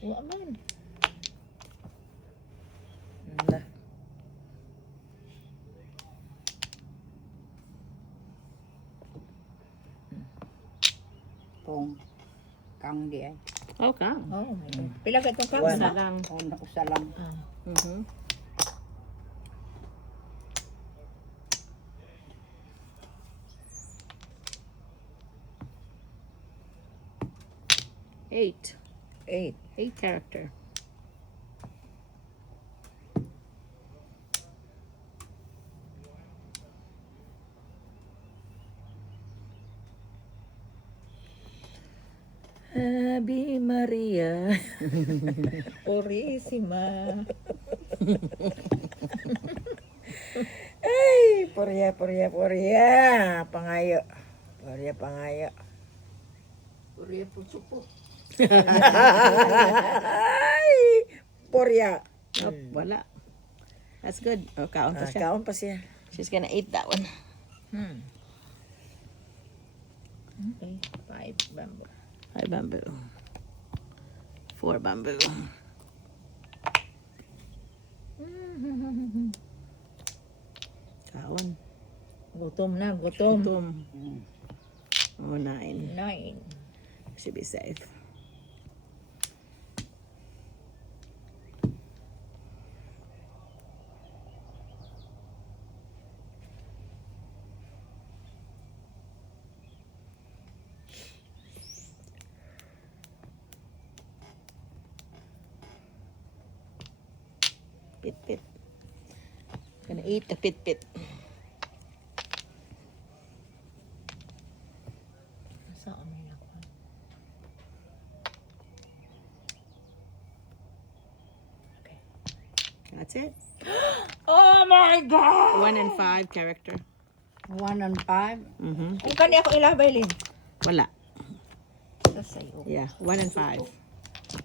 Wa man. Na. Kung kang di ay. Okay. Oh my God. Pila ka itong kang? Isa lang. Kung usa lang. Ah. Mhm. Eight. 8. 8 character. Ave Maria. Purisima. Ay, porya. Pangayo. Pangayo. Puri po supo. Ay, porya. Nope, wala. That's good. Oh, kaon pa siya. Kaon pa siya. She's gonna eat that one. Okay. 5 bamboo. 5 bamboo. 4 bamboo. Kaon. Gutom na, gutom. Gutom. Oh, 9. 9. Should be safe. Pit. Gonna eat the pit. Saan may nakuha? Okay. That's it. Oh my God! 1 and 5 character. 1 and 5. Mhm. Kung kani ako ilabay, Lin. Wala. Sa sayo. Yeah, 1 and 5.